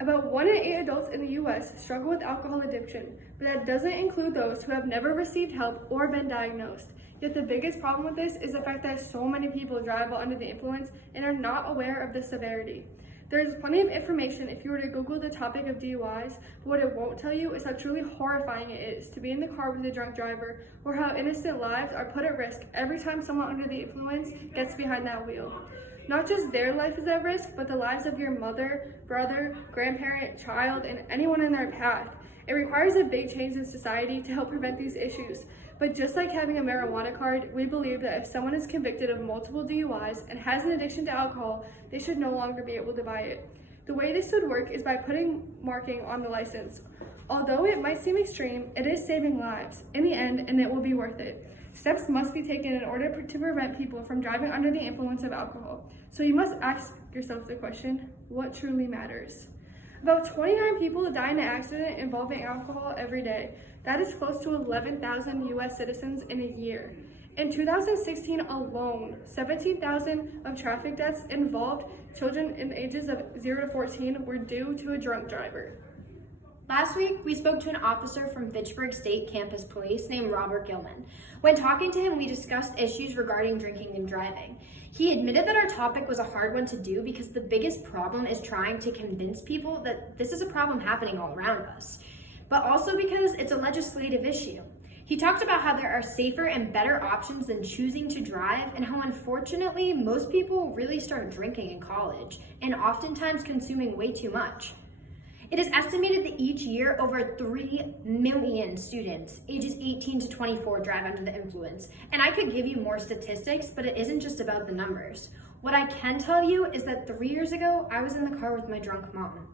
About 1 in 8 adults in the US struggle with alcohol addiction, but that doesn't include those who have never received help or been diagnosed. Yet the biggest problem with this is the fact that so many people drive while under the influence and are not aware of the severity. There is plenty of information if you were to Google the topic of DUIs, but what it won't tell you is how truly horrifying it is to be in the car with a drunk driver, or how innocent lives are put at risk every time someone under the influence gets behind that wheel. Not just their life is at risk, but the lives of your mother, brother, grandparent, child, and anyone in their path. It requires a big change in society to help prevent these issues. But just like having a marijuana card, we believe that if someone is convicted of multiple DUIs and has an addiction to alcohol, they should no longer be able to buy it. The way this would work is by putting marking on the license. Although it might seem extreme, it is saving lives in the end, and it will be worth it. Steps must be taken in order to prevent people from driving under the influence of alcohol. So you must ask yourself the question, what truly matters? About 29 people die in an accident involving alcohol every day. That is close to 11,000 US citizens in a year. In 2016 alone, 17,000 of traffic deaths involved children in the ages of 0 to 14 were due to a drunk driver. Last week, we spoke to an officer from Fitchburg State Campus Police named Robert Gilman. When talking to him, we discussed issues regarding drinking and driving. He admitted that our topic was a hard one to do because the biggest problem is trying to convince people that this is a problem happening all around us, but also because it's a legislative issue. He talked about how there are safer and better options than choosing to drive, and how unfortunately most people really start drinking in college, and oftentimes consuming way too much. It is estimated that each year over 3 million students ages 18 to 24 drive under the influence. And I could give you more statistics, but it isn't just about the numbers. What I can tell you is that 3 years ago, I was in the car with my drunk mom.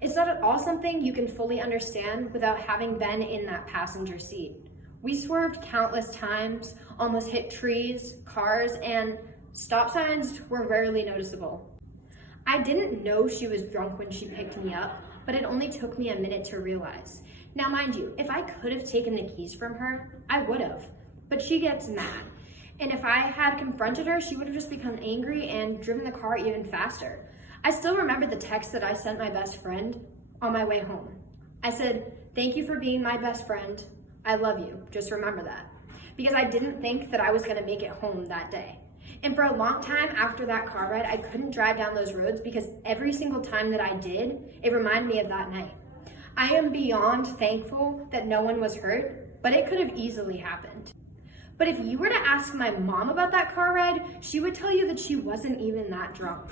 It's not at all something you can fully understand without having been in that passenger seat. We swerved countless times, almost hit trees, cars, and stop signs were rarely noticeable. I didn't know she was drunk when she picked me up, but it only took me a minute to realize. Now, mind you, if I could have taken the keys from her, I would have, but she gets mad. And if I had confronted her, she would have just become angry and driven the car even faster. I still remember the text that I sent my best friend on my way home. I said, "Thank you for being my best friend. I love you. Just remember that." Because I didn't think that I was gonna make it home that day. And for a long time after that car ride, I couldn't drive down those roads because every single time that I did, it reminded me of that night. I am beyond thankful that no one was hurt, but it could have easily happened. But if you were to ask my mom about that car ride, she would tell you that she wasn't even that drunk.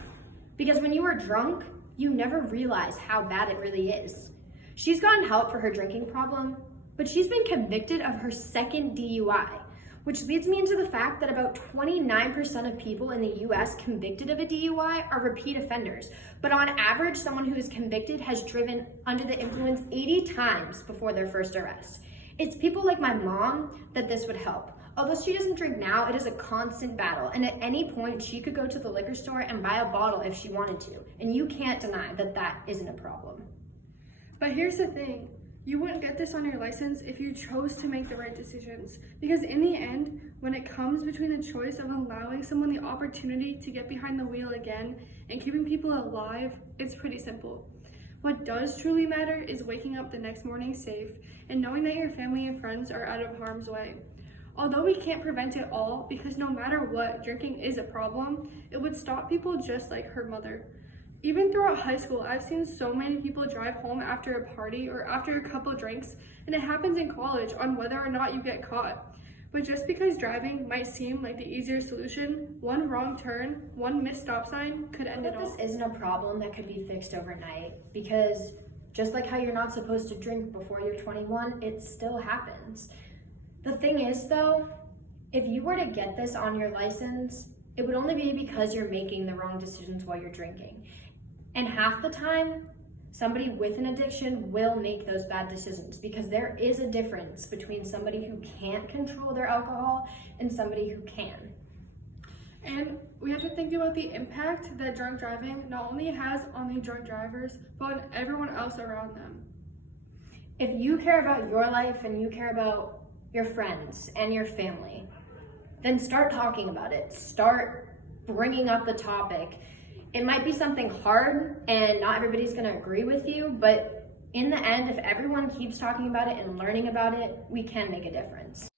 Because when you are drunk, you never realize how bad it really is. She's gotten help for her drinking problem, but she's been convicted of her second DUI. Which leads me into the fact that about 29% of people in the US convicted of a DUI are repeat offenders. But on average, someone who is convicted has driven under the influence 80 times before their first arrest. It's people like my mom that this would help. Although she doesn't drink now, it is a constant battle. And at any point, she could go to the liquor store and buy a bottle if she wanted to. And you can't deny that that isn't a problem. But here's the thing. You wouldn't get this on your license if you chose to make the right decisions. Because in the end, when it comes between the choice of allowing someone the opportunity to get behind the wheel again and keeping people alive, it's pretty simple. What does truly matter is waking up the next morning safe and knowing that your family and friends are out of harm's way. Although we can't prevent it all, because no matter what, drinking is a problem, it would stop people just like her mother. Even throughout high school, I've seen so many people drive home after a party or after a couple drinks, and it happens in college on whether or not you get caught. But just because driving might seem like the easier solution, one wrong turn, one missed stop sign could end it all. This isn't a problem that could be fixed overnight, because just like how you're not supposed to drink before you're 21, it still happens. The thing is though, if you were to get this on your license, it would only be because you're making the wrong decisions while you're drinking. And half the time, somebody with an addiction will make those bad decisions, because there is a difference between somebody who can't control their alcohol and somebody who can. And we have to think about the impact that drunk driving not only has on the drunk drivers, but on everyone else around them. If you care about your life and you care about your friends and your family, then start talking about it. Start bringing up the topic. It might be something hard and not everybody's going to agree with you, but in the end, if everyone keeps talking about it and learning about it, we can make a difference.